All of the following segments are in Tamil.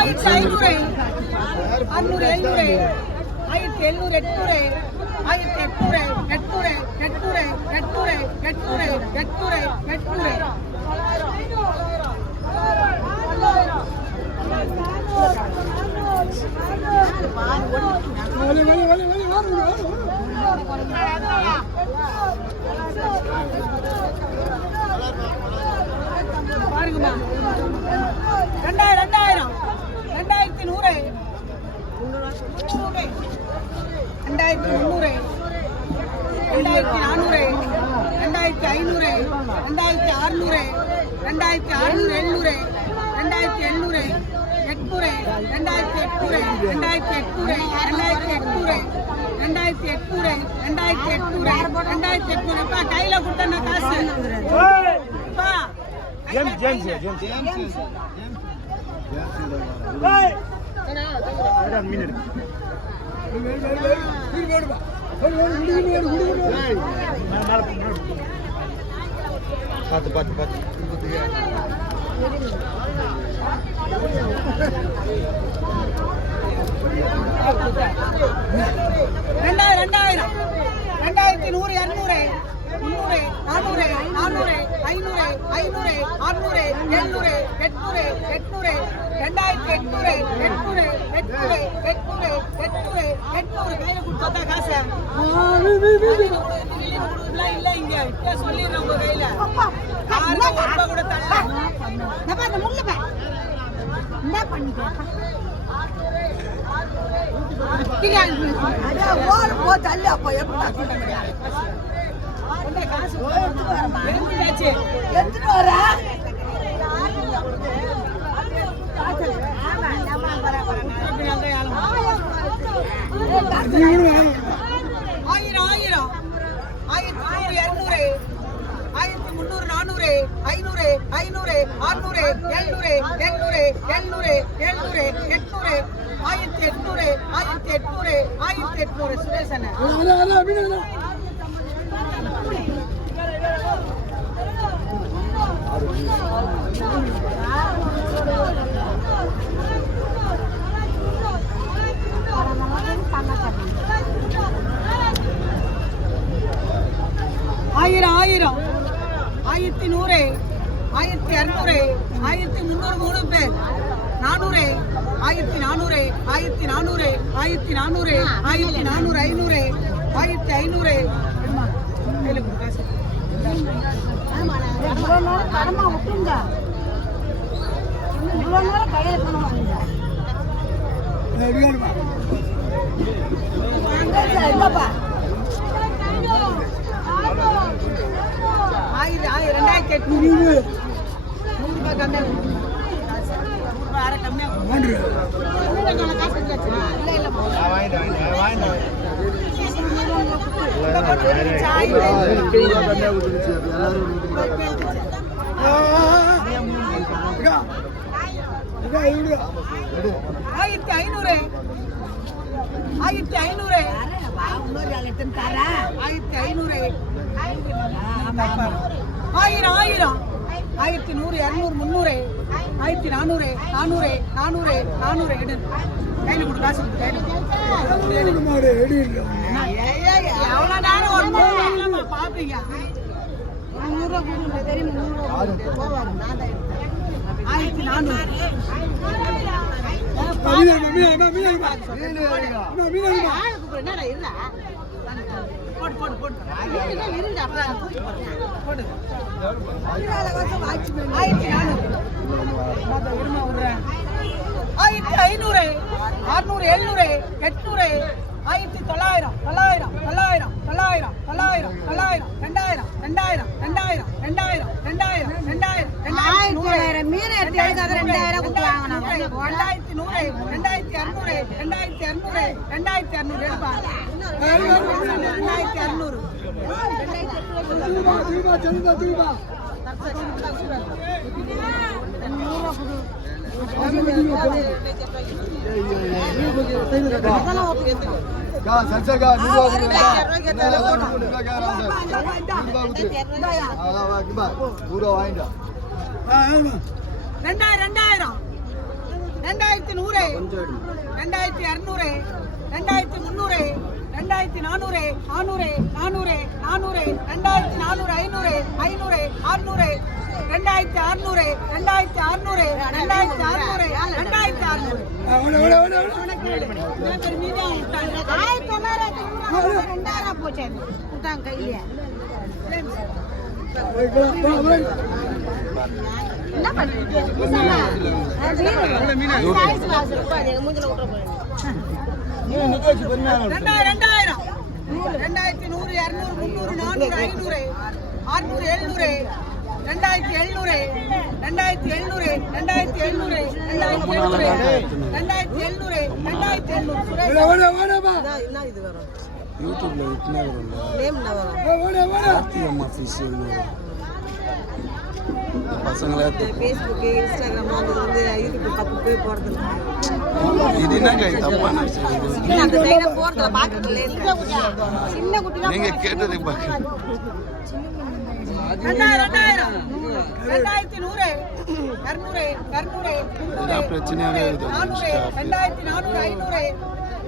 ஆயிரத்தி ஐநூறு அறுநூறு எழுநூறு ஆயிரத்தி எழுநூறு எட்நூறு ஆயிரத்தி எட்நூறு எட்நூறு எட்நூறு எட்நூறு எட்நூறு எட்நூறு எட்நூறு பாருங்கம்மா ரெண்டாயிரம் ரெண்டாயிரம் ரெண்டாயிரத்தி நூறு ரெண்டாயிரத்தி முந்நூறு ரெண்டாயிரத்தி நானூறு ரெண்டாயிரத்தி ஐநூறு ரெண்டாயிரத்தி அறுநூறு ரெண்டாயிரத்தி அறுநூறு எழுநூறு ரெண்டாயிரத்தி எழுநூறு எட்நூறு ரெண்டாயிரத்தி எட்நூறு ரெண்டாயிரத்தி எட்நூறு ரெண்டாயிரத்தி எட்நூறு ரெண்டாயிரத்தி எட்நூறு ரெண்டாயிரத்தி எட்நூறு ரெண்டாயிரத்தி எட்நூறு. அப்பா கையில கொடுத்தா காசு. அப்பா ஜேம்ஸ் ஜேம்ஸ் ஜேம்ஸ். மீன் எடுக்கு. பார்த்து பார்த்து பார்த்து ரெண்டாயிரம் ரெண்டாயிரம் ரெண்டாயிரத்தி நூறு இரநூறு முந்நூறு நானூறு நானூறு ஐநூறு ஐநூறு அறுநூறு எழுநூறு எட்நூறு எட்நூறு ரெண்டாயிரத்தி எட்நூறு எட்நூறு எட்நூறு எட்நூறு எட்நூறு எட்நூறு கையில கொடுத்தா காசு. கொடுக்கலாம் இல்ல இங்க இப்ப சொல்லிடுறேன் உங்க கையில யாருக்கும் ஒரு ரூபா கூட தரல கொண்டா காசு எடுத்துட்டாச்சு ஆயிரம் ஆயிரம். ஆயிரத்தி நூறு இரநூறு. ஆயிரத்தி முந்நூறு நானூறு. ஐநூறு ஐநூறு ஆறுநூறு எழுநூறு எண்ணூறு எழுநூறு எழுநூறு எட்நூறு. ஆயிரத்தி எட்நூறு ஆயிரத்தி எட்நூறு ஆயிரத்தி எட்நூறு. சுரேசன் ஆயிரம் ஆயிரத்தி நானூறு ஆயிரத்தி நானூறு ஆயிரத்தி நானூறு ஆயிரத்தி நானூறு ஐநூறு ஆயிரத்தி ஐநூறு. கடமா விட்டுங்க இவ்வளோ நேரம் கையில ஆயிரம் ஆயிரம் ரெண்டாயிரத்தி எட்நூறு. நூறு ரூபாய் கம்மியாக. சாய் ஆயிரத்தி ஐநூறு. ஆயிரத்தி ஐநூறு. ஆயிரத்தி ஐநூறு. ஆயிரம் ஆயிரம். ஆயிரத்தி நூறு இரநூறு முந்நூறு ஆயிரத்தி நானூறு நானூறு நானூறு நானூறு எடு கையில் கொடு காசு. எவ்வளோ நேரம் ஒரு நூறுரூவா கொடுங்க தெரியுமா நூறுரூவா ஆயிரத்தி நானூறு போடு போடு போடு. இருந்தா போடு ஆயிரத்தி நானூறு ஐநூறு அறுநூறு எழுநூறு எட்நூறு ஆயிரத்தி தொள்ளாயிரம் தொள்ளாயிரம் தொள்ளாயிரம் தொள்ளாயிரம் தொள்ளாயிரம் தொள்ளாயிரம் ரெண்டாயிரம் ரெண்டாயிரம் ரெண்டாயிரம் ரெண்டாயிரம் ரெண்டாயிரம் ரெண்டாயிரம் ரெண்டாயிரம் மீன் எடுத்து ரெண்டாயிரம் ரெண்டாயிரத்தி நூறு ரெண்டாயிரத்தி இரநூறு ரெண்டாயிரத்தி இரநூறு ரெண்டாயிரத்தி இரநூறு ரெண்டாயிரம் ரெண்டாயிரம் ரெண்டாயிரத்தி நூறு ரெண்டாயிரத்தி இரநூறு ரெண்டாயிரத்தி முந்நூறு ரெண்டாயிரத்தி நானூறு நானூறு நானூறு நானூறு ரெண்டாயிரத்தி நானூறு ஐநூறு ஐநூறு அறுநூறு ரெண்டாயிரத்தி அறுநூறு ரெண்டாயிரத்தி அறுநூறு ரெண்டாயிரத்தி அறுநூறு ரெண்டாயிரத்தி அறுநூறு ஆயிரத்தி தொள்ளாயிரத்தி ரெண்டாயிரம் போச்சு அது. கையிலே என்ன ரெண்டாயிரத்தி நூறு இரநூறு முந்நூறு நானூறு ஐநூறு அறுநூறு எழுநூறு ரெண்டாயிரத்தி எழுநூறு ரெண்டாயிரத்தி எழுநூறு ரெண்டாயிரத்தி எழுநூறு ரெண்டாயிரத்தி எழுநூறு ரெண்டாயிரத்தி எழுநூறு ரெண்டாயிரத்தி எழுநூறு. என்ன இது வரும்? யூடியூப்ல விட்டுனே வரும்ல நேம் என்ன வரும்? கார்த்திக் அம்மா ஃபிஷ் பசங்களே ஃபேஸ்புக்கு இன்ஸ்டாகிராம் அது வந்து யூடியூப் பக்கம் போய் போறது இது என்னங்க தப்பான நீங்க கேட்டதை பார்க்க பிரச்சனையாவே இருக்குது நானூறு ரெண்டாயிரத்தி நானூறு ஐநூறு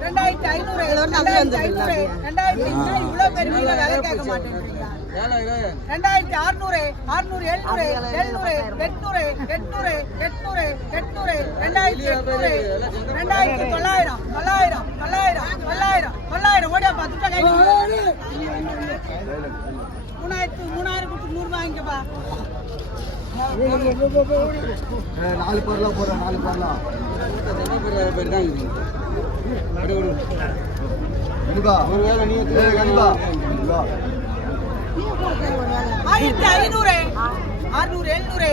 ரெண்டாயிரத்தி ஐநூறு ரெண்டாயிரத்தி ஐநூறு வந்துருக்குல்ல ரெண்டாயிரத்தி இவ்வளவு மீன் வேலை கேட்க மாட்டேங்கிறீங்க ரெண்டாயிரத்தி அறுநூறு அறுநூறு எழுநூறு எழுநூறு எட்நூறு எட்நூறு எட்நூறு எட்நூறு ரெண்டாயிரத்தி எட்நூறு ரெண்டாயிரத்தி தொள்ளாயிரம் தொள்ளாயிரம் தொள்ளாயிரம் தொள்ளாயிரம் தொள்ளாயிரம் ஓடியா பத்து கை மூணாயிரத்து மூணாயிரம் கொடுத்து நூறு வாங்கிக்கப்பா. நாலு பேர்லாம் போறேன் நாலு பேர்லாம் கண்டிப்பா. கண்டிப்பா. ஆயிரத்தி ஐநூறு அறுநூறு எழுநூறு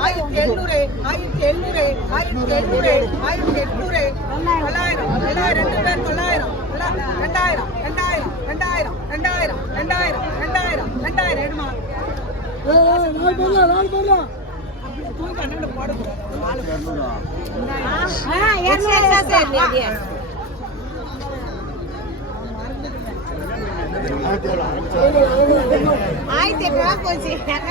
ஆயிரத்தி எழுநூறு ஆயிரத்தி எழுநூறு ஆயிரத்தி எழுநூறு ஆயிரத்தி எட்நூறு தொள்ளாயிரம் தொள்ளாயிரம் ரெண்டு பேர் தொள்ளாயிரம் தொள்ளா- ரெண்டாயிரம் ரெண்டாயிரம் ரெண்டாயிரம் ரெண்டாயிரம் ரெண்டாயிரம் ரெண்டாயிரம் ரெண்டாயிரம் எடுமா. தூக்கி ஆயிரத்தி எட்டு ரூபா போச்சு.